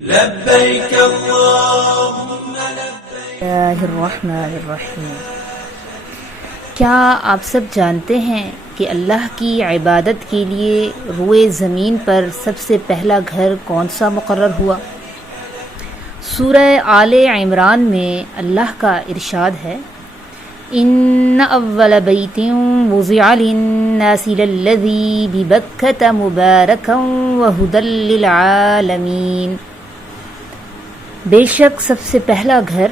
لبیک اللہم لبیک۔ اللہ الرحمن الرحیم۔ کیا آپ سب جانتے ہیں کہ اللہ کی عبادت کے لیے روئے زمین پر سب سے پہلا گھر کون سا مقرر ہوا؟ سورہ آل عمران میں اللہ کا ارشاد ہے، ان اول بیت وضع للناس للذی ببکۃ مبارکا وہدی للعالمین۔ بے شک سب سے پہلا گھر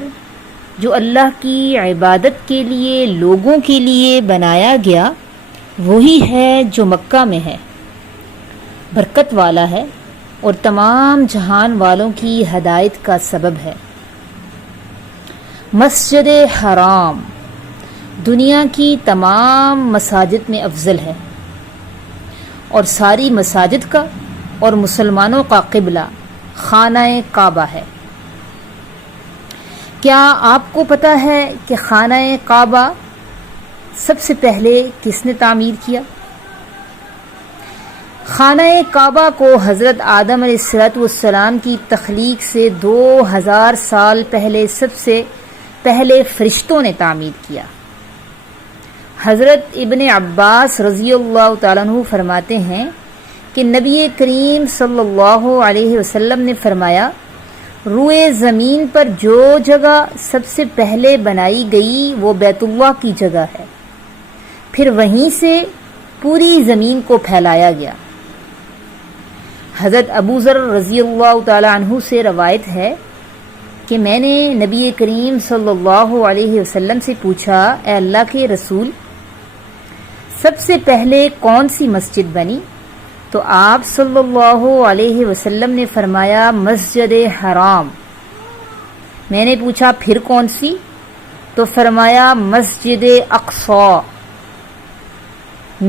جو اللہ کی عبادت کے لیے لوگوں کے لیے بنایا گیا وہی ہے جو مکہ میں ہے، برکت والا ہے اور تمام جہان والوں کی ہدایت کا سبب ہے۔ مسجد حرام دنیا کی تمام مساجد میں افضل ہے اور ساری مساجد کا اور مسلمانوں کا قبلہ خانہ کعبہ ہے۔ کیا آپ کو پتہ ہے کہ خانہ کعبہ سب سے پہلے کس نے تعمیر کیا؟ خانہ کعبہ کو حضرت آدم علیہ السلام کی تخلیق سے 2000 سال پہلے سب سے پہلے فرشتوں نے تعمیر کیا۔ حضرت ابن عباس رضی اللہ تعالیٰ عنہ فرماتے ہیں کہ نبی کریم صلی اللہ علیہ وسلم نے فرمایا، روئے زمین پر جو جگہ سب سے پہلے بنائی گئی وہ بیت اللہ کی جگہ ہے، پھر وہیں سے پوری زمین کو پھیلایا گیا۔ حضرت ابو ذر رضی اللہ تعالی عنہ سے روایت ہے کہ میں نے نبی کریم صلی اللہ علیہ وسلم سے پوچھا، اے اللہ کے رسول، سب سے پہلے کون سی مسجد بنی؟ تو آپ صلی اللہ علیہ وسلم نے فرمایا، مسجد حرام۔ میں نے پوچھا پھر کون سی؟ تو فرمایا مسجد اقصی۔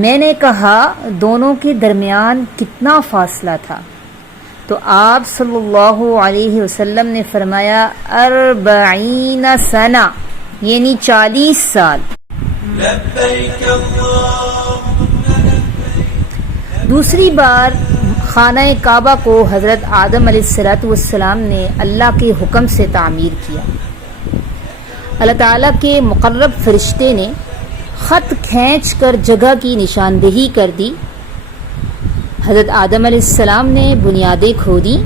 میں نے کہا دونوں کے درمیان کتنا فاصلہ تھا؟ تو آپ صلی اللہ علیہ وسلم نے فرمایا 40 سنہ، یعنی 40 سال۔ لبیک اللہم لبیک۔ دوسری بار خانہ کعبہ کو حضرت آدم علیہ السلام نے اللہ کے حکم سے تعمیر کیا۔ اللہ تعالیٰ کے مقرب فرشتے نے خط کھینچ کر جگہ کی نشاندہی کر دی۔ حضرت آدم علیہ السلام نے بنیادیں کھودی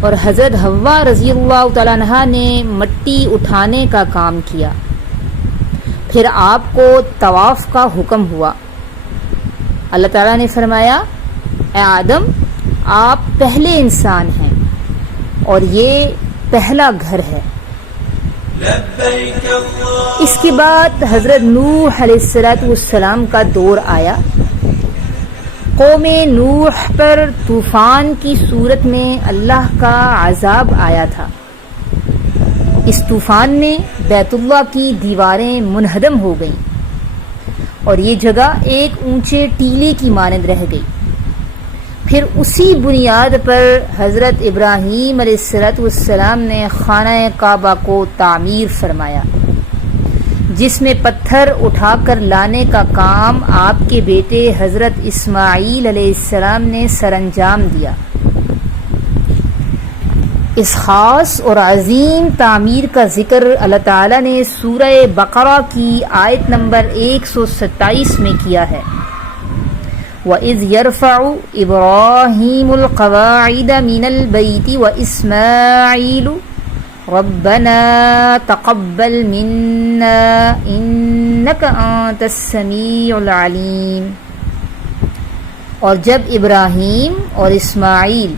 اور حضرت حوا رضی اللہ تعالیٰ عنہا نے مٹی اٹھانے کا کام کیا۔ پھر آپ کو طواف کا حکم ہوا۔ اللہ تعالیٰ نے فرمایا، اے آدم، آپ پہلے انسان ہیں اور یہ پہلا گھر ہے۔ لبیک اللہم۔ اس کے بعد حضرت نوح علیہ السلام کا دور آیا۔ قوم نوح پر طوفان کی صورت میں اللہ کا عذاب آیا تھا۔ اس طوفان میں بیت اللہ کی دیواریں منہدم ہو گئیں اور یہ جگہ ایک اونچے ٹیلے کی مانند رہ گئی۔ پھر اسی بنیاد پر حضرت ابراہیم علیہ السلام نے خانہ کعبہ کو تعمیر فرمایا، جس میں پتھر اٹھا کر لانے کا کام آپ کے بیٹے حضرت اسماعیل علیہ السلام نے سر انجام دیا۔ اس خاص اور عظیم تعمیر کا ذکر اللہ تعالیٰ نے سورہ بقرہ کی آیت نمبر 127 میں کیا ہے، وَإِذْ يَرْفَعُ إِبْرَاهِيمُ الْقَوَاعِدَ مِنَ الْبَيْتِ وَإِسْمَاعِيلُ رَبَّنَا تَقَبَّلْ مِنَّا إِنَّكَ أَنْتَ السَّمِيعُ الْعَلِيمُ۔ اور جب ابراہیم اور اسماعیل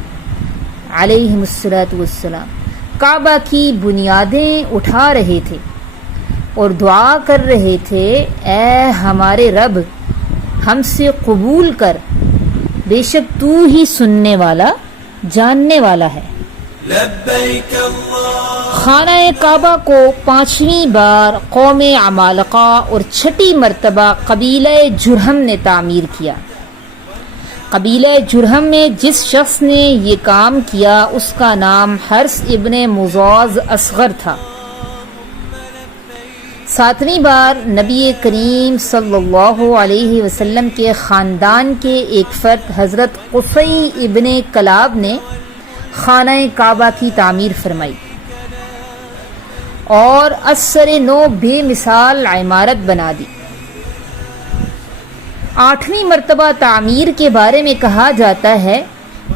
علیہم السلام کعبہ کی بنیادیں اٹھا رہے تھے اور دعا کر رہے تھے، اے ہمارے رب، ہم سے قبول کر، بے شک تو ہی سننے والا جاننے والا ہے۔ لبیک اللہم۔ خانہ کعبہ کو 5ویں بار قوم عمالقہ اور 6ٹی مرتبہ قبیلہ جرہم نے تعمیر کیا۔ قبیلہ جرہم میں جس شخص نے یہ کام کیا اس کا نام حرث ابن مزاز اصغر تھا۔ 7ویں بار نبی کریم صلی اللہ علیہ وسلم کے خاندان کے ایک فرد حضرت قصی ابن کلاب نے خانہ کعبہ کی تعمیر فرمائی اور اثر نو بے مثال عمارت بنا دی۔ 8ویں مرتبہ تعمیر کے بارے میں کہا جاتا ہے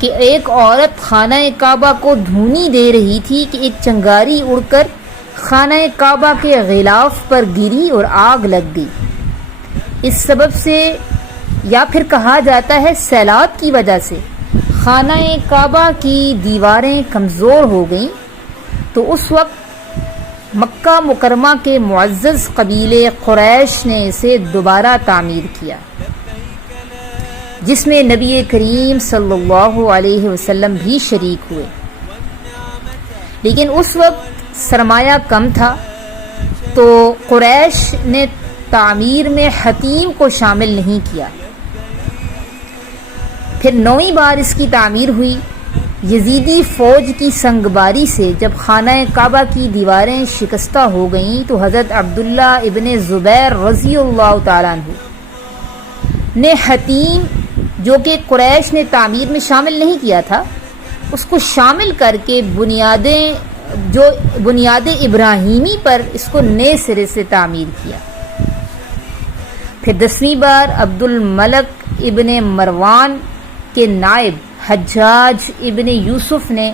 کہ ایک عورت خانہ کعبہ کو دھونی دے رہی تھی کہ ایک چنگاری اڑ کر خانہ کعبہ کے غلاف پر گری اور آگ لگ گئی۔ اس سبب سے یا پھر کہا جاتا ہے سیلاب کی وجہ سے خانہ کعبہ کی دیواریں کمزور ہو گئیں، تو اس وقت مکہ مکرمہ کے معزز قبیلے قریش نے اسے دوبارہ تعمیر کیا، جس میں نبی کریم صلی اللہ علیہ وسلم بھی شریک ہوئے۔ لیکن اس وقت سرمایہ کم تھا، تو قریش نے تعمیر میں حتیم کو شامل نہیں کیا۔ پھر 9ویں بار اس کی تعمیر ہوئی۔ یزیدی فوج کی سنگباری سے جب خانہ کعبہ کی دیواریں شکستہ ہو گئیں تو حضرت عبداللہ ابن زبیر رضی اللہ تعالیٰ عنہ نے حتیم، جو کہ قریش نے تعمیر میں شامل نہیں کیا تھا، اس کو شامل کر کے بنیاد ابراہیمی پر اس کو نئے سرے سے تعمیر کیا۔ پھر 10ویں بار عبد الملک ابن مروان کے نائب حجاج ابن یوسف نے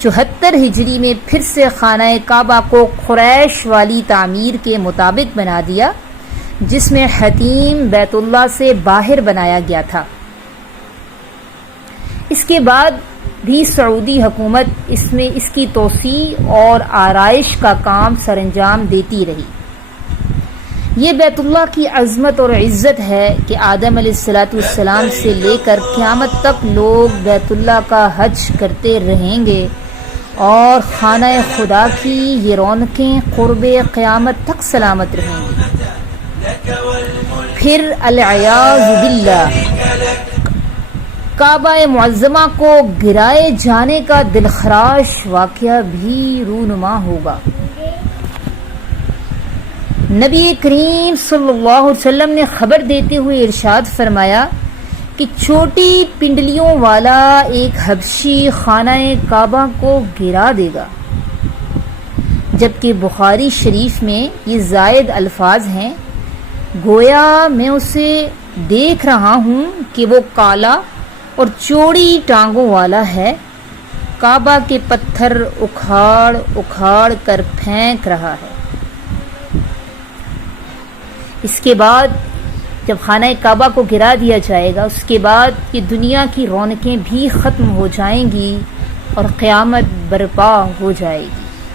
74 ہجری میں پھر سے خانہ کعبہ کو قریش والی تعمیر کے مطابق بنا دیا، جس میں حتیم بیت اللہ سے باہر بنایا گیا تھا۔ اس کے بعد بھی سعودی حکومت اس کی توسیع اور آرائش کا کام سر انجام دیتی رہی۔ یہ بیت اللہ کی عظمت اور عزت ہے کہ آدم علیہ السلام سے لے کر قیامت تک لوگ بیت اللہ کا حج کرتے رہیں گے، اور خانہ خدا کی یہ رونقیں قرب قیامت تک سلامت رہیں گی۔ پھر العیاذ باللہ کعبہ معظمہ کو گرائے جانے کا دلخراش واقعہ بھی رونما ہوگا۔ نبی کریم صلی اللہ علیہ وسلم نے خبر دیتے ہوئے ارشاد فرمایا کہ چھوٹی پنڈلیوں والا ایک حبشی خانہ کعبہ کو گرا دے گا، جبکہ بخاری شریف میں یہ زائد الفاظ ہیں، گویا میں اسے دیکھ رہا ہوں کہ وہ کالا اور چوڑی ٹانگوں والا ہے، کعبہ کے پتھر اکھاڑ اکھاڑ کر پھینک رہا ہے۔ اس کے بعد جب خانہ کعبہ کو گرا دیا جائے گا، اس کے بعد یہ دنیا کی رونقیں بھی ختم ہو جائیں گی اور قیامت برپا ہو جائے گی۔